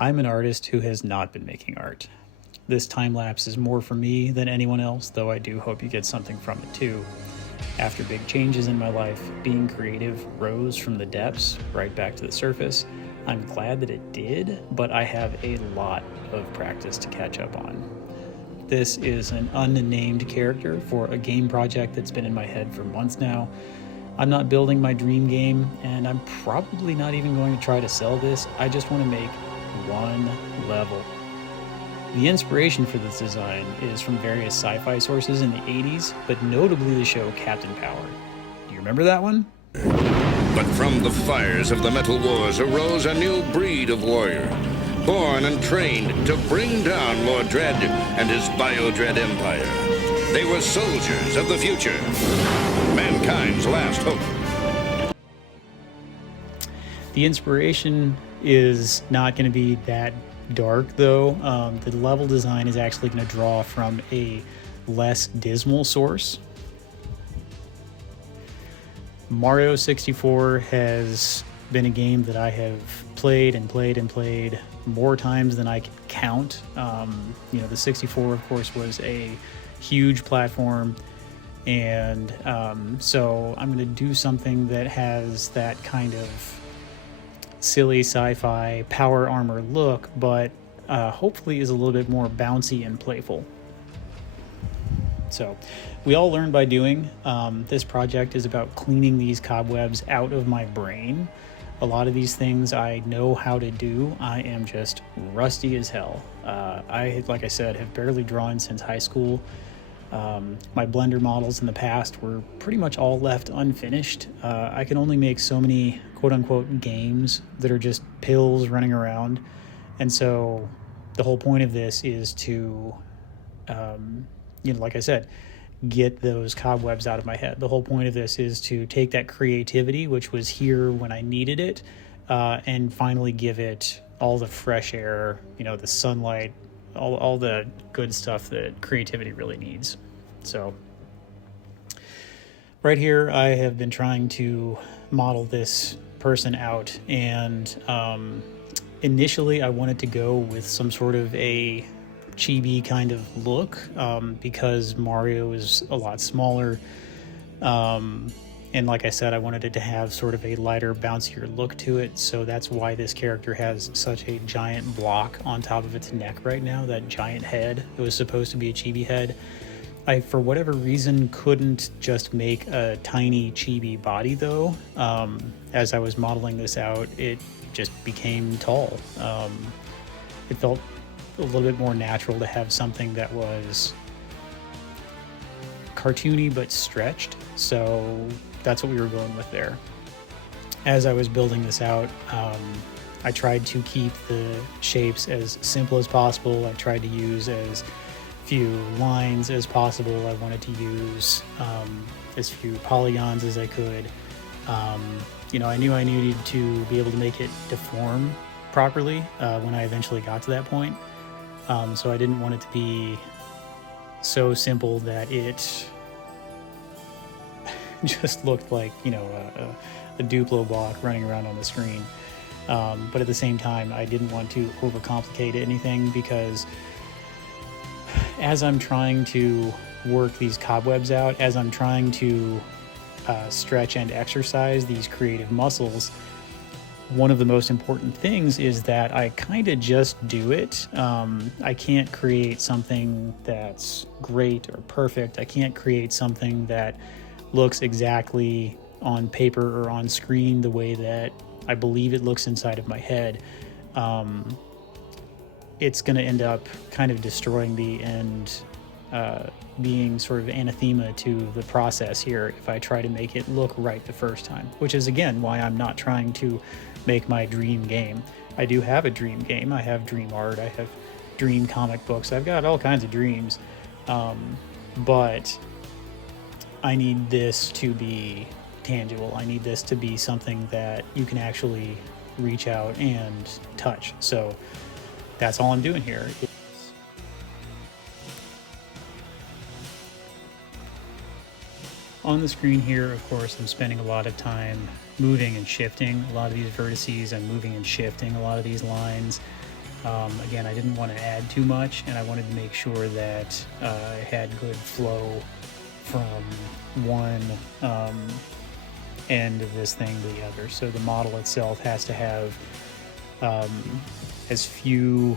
I'm an artist who has not been making art. This time lapse is more for me than anyone else, though I do hope you get something from it too. After big changes in my life, being creative rose from the depths right back to the surface. I'm glad that it did, but I have a lot of practice to catch up on. This is an unnamed character for a game project that's been in my head for months now. I'm not building my dream game, and I'm probably not even going to try to sell this. I just want to make one level. The inspiration for this design is from various sci-fi sources in the 80s, but notably the show Captain Power. Do you remember that one? But from the fires of the Metal Wars arose a new breed of warrior, born and trained to bring down Lord Dredd and his Bio-Dread empire. They were soldiers of the future, mankind's last hope. The inspiration is not going to be that dark, though. The level design is actually going to draw from a less dismal source. Mario 64 has been a game that I have played and played and played more times than I can count. The 64, of course, was a huge platform, and so I'm going to do something that has that kind of silly sci-fi power armor look, but hopefully is a little bit more bouncy and playful. So we all learn by doing. This project is about cleaning these cobwebs out of my brain. A lot of these things I know how to do. I am just rusty as hell. Like I said, have barely drawn since high school. My Blender models in the past were pretty much all left unfinished. I can only make so many quote-unquote games that are just pills running around, and so the whole point of this is to like I said, get those cobwebs out of my head. The whole point of this is to take that creativity, which was here when I needed it, and finally give it all the fresh air, the sunlight, all the good stuff that creativity really needs. So right here, I have been trying to model this person out, and initially I wanted to go with some sort of a chibi kind of look, because Mario is a lot smaller, and like I said, I wanted it to have sort of a lighter, bouncier look to it, so that's why this character has such a giant block on top of its neck right now, that giant head. It was supposed to be a chibi head. I, for whatever reason, couldn't just make a tiny chibi body, though. As I was modeling this out, it just became tall. It felt a little bit more natural to have something that was cartoony but stretched, so that's what we were going with there. As I was building this out, I tried to keep the shapes as simple as possible. I tried to use as few lines as possible. I wanted to use as few polygons as I could. I knew I needed to be able to make it deform properly when I eventually got to that point. So I didn't want it to be so simple that it just looked like, a Duplo block running around on the screen. But at the same time, I didn't want to overcomplicate anything, because as I'm trying to work these cobwebs out, as I'm trying to stretch and exercise these creative muscles, one of the most important things is that I kind of just do it. I can't create something that's great or perfect. I can't create something that looks exactly on paper or on screen the way that I believe it looks inside of my head. It's going to end up kind of destroying me and being sort of anathema to the process here if I try to make it look right the first time, which is, again, why I'm not trying to make my dream game. I do have a dream game. I have dream art. I have dream comic books. I've got all kinds of dreams, but I need this to be tangible. I need this to be something that you can actually reach out and touch. So that's all I'm doing here. On the screen here, of course, I'm spending a lot of time moving and shifting a lot of these vertices. I'm moving and shifting a lot of these lines. Again, I didn't want to add too much, and I wanted to make sure that I had good flow from one end of this thing to the other. So the model itself has to have as few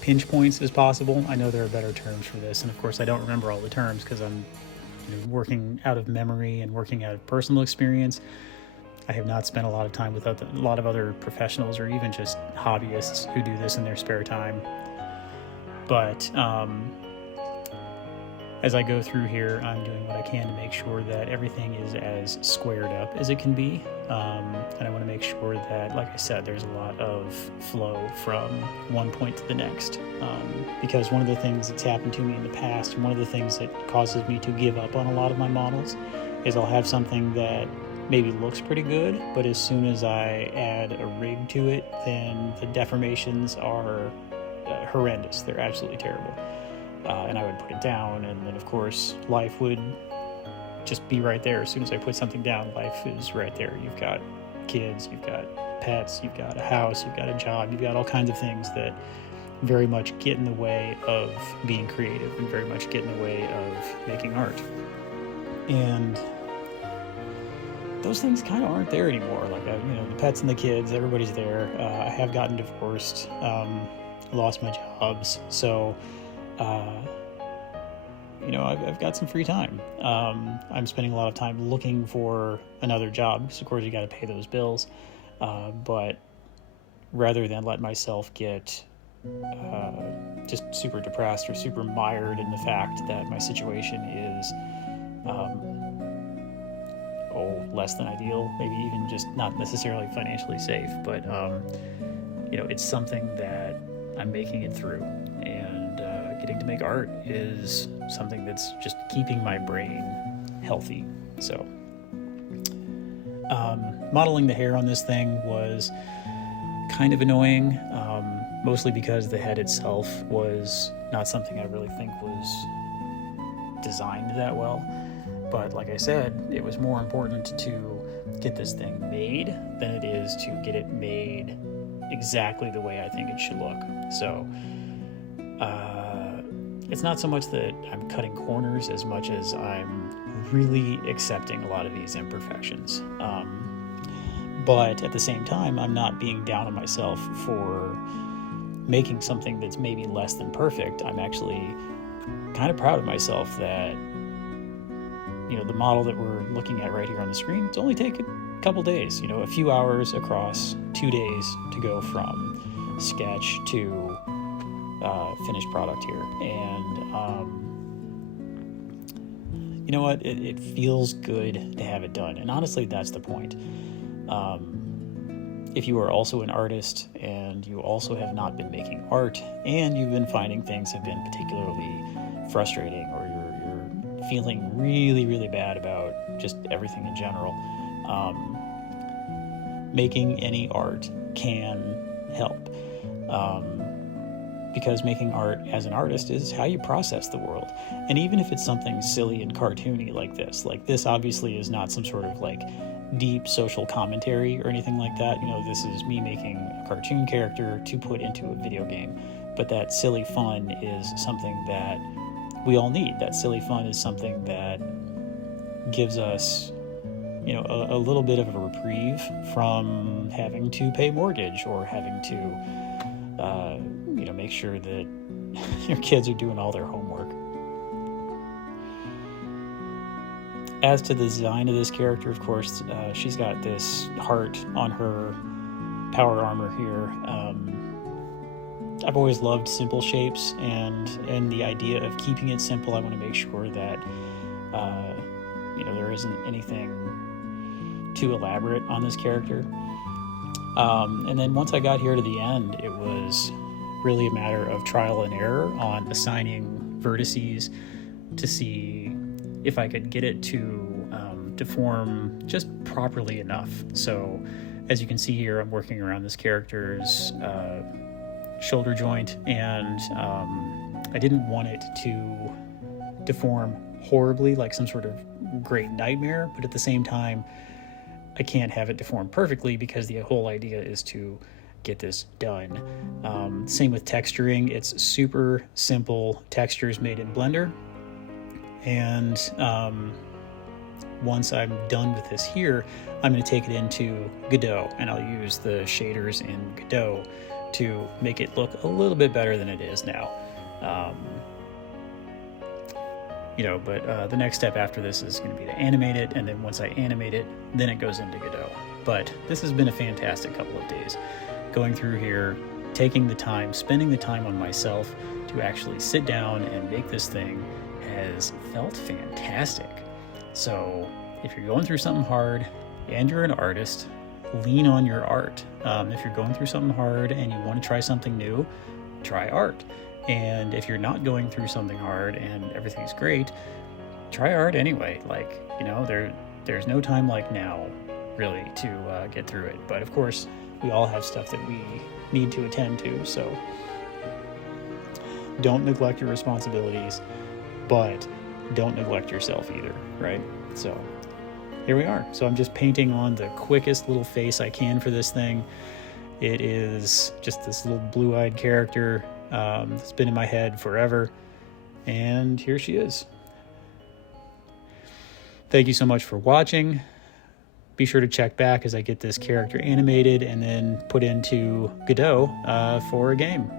pinch points as possible. I know there are better terms for this, and of course I don't remember all the terms because I'm working out of memory and working out of personal experience. I have not spent a lot of time with a lot of other professionals or even just hobbyists who do this in their spare time. But as I go through here, I'm doing what I can to make sure that everything is as squared up as it can be. And I want to make sure that, like I said, there's a lot of flow from one point to the next. Because one of the things that's happened to me in the past, and one of the things that causes me to give up on a lot of my models, is I'll have something that maybe looks pretty good, but as soon as I add a rig to it, then the deformations are horrendous. They're absolutely terrible. And I would put it down, and then of course life would just be right there. As soon as I put something down, life is right there. You've got kids, you've got pets, you've got a house, you've got a job, you've got all kinds of things that very much get in the way of being creative and very much get in the way of making art. And those things kind of aren't there anymore. Like, the pets and the kids, everybody's there. I have gotten divorced, lost my jobs, so I've got some free time. I'm spending a lot of time looking for another job because, of course, you got to pay those bills. But rather than let myself get just super depressed or super mired in the fact that my situation is less than ideal, maybe even just not necessarily financially safe, but it's something that I'm making it through, and getting to make art is something that's just keeping my brain healthy. So modeling the hair on this thing was kind of annoying, mostly because the head itself was not something I really think was designed that well. But like I said, it was more important to get this thing made than it is to get it made exactly the way I think it should look. So it's not so much that I'm cutting corners as much as I'm really accepting a lot of these imperfections. But at the same time, I'm not being down on myself for making something that's maybe less than perfect. I'm actually kind of proud of myself that, the model that we're looking at right here on the screen, it's only taken a couple days, a few hours across 2 days to go from sketch to finished product here. And you know what? It feels good to have it done. And honestly, that's the point. If you are also an artist and you also have not been making art and you've been finding things have been particularly frustrating, or you're feeling really, really bad about just everything in general, making any art can help. Because making art as an artist is how you process the world. And even if it's something silly and cartoony like this obviously is not some sort of deep social commentary or anything like that. This is me making a cartoon character to put into a video game. But that silly fun is something that we all need. That silly fun is something that gives us, a little bit of a reprieve from having to pay mortgage or having to, make sure that your kids are doing all their homework. As to the design of this character, of course, she's got this heart on her power armor here. I've always loved simple shapes, and the idea of keeping it simple, I want to make sure that there isn't anything too elaborate on this character. And then once I got here to the end, it was really a matter of trial and error on assigning vertices to see if I could get it to deform just properly enough. So as you can see here, I'm working around this character's shoulder joint, and I didn't want it to deform horribly like some sort of great nightmare, but at the same time I can't have it deform perfectly because the whole idea is to get this done. Same with texturing. It's super simple textures made in Blender. And once I'm done with this here, I'm going to take it into Godot, and I'll use the shaders in Godot to make it look a little bit better than it is now. But the next step after this is going to be to animate it, and then once I animate it, then it goes into Godot. But this has been a fantastic couple of days. Going through here, taking the time, spending the time on myself to actually sit down and make this thing has felt fantastic. So if you're going through something hard and you're an artist, lean on your art. If you're going through something hard and you want to try something new, try art. And if you're not going through something hard and everything's great, try art anyway. There's no time like now, really, to get through it. But of course, we all have stuff that we need to attend to, so don't neglect your responsibilities, but don't neglect yourself either, right? So here we are. So I'm just painting on the quickest little face I can for this thing. It is just this little blue-eyed character that's been in my head forever, and here she is. Thank you so much for watching. Be sure to check back as I get this character animated and then put into Godot for a game.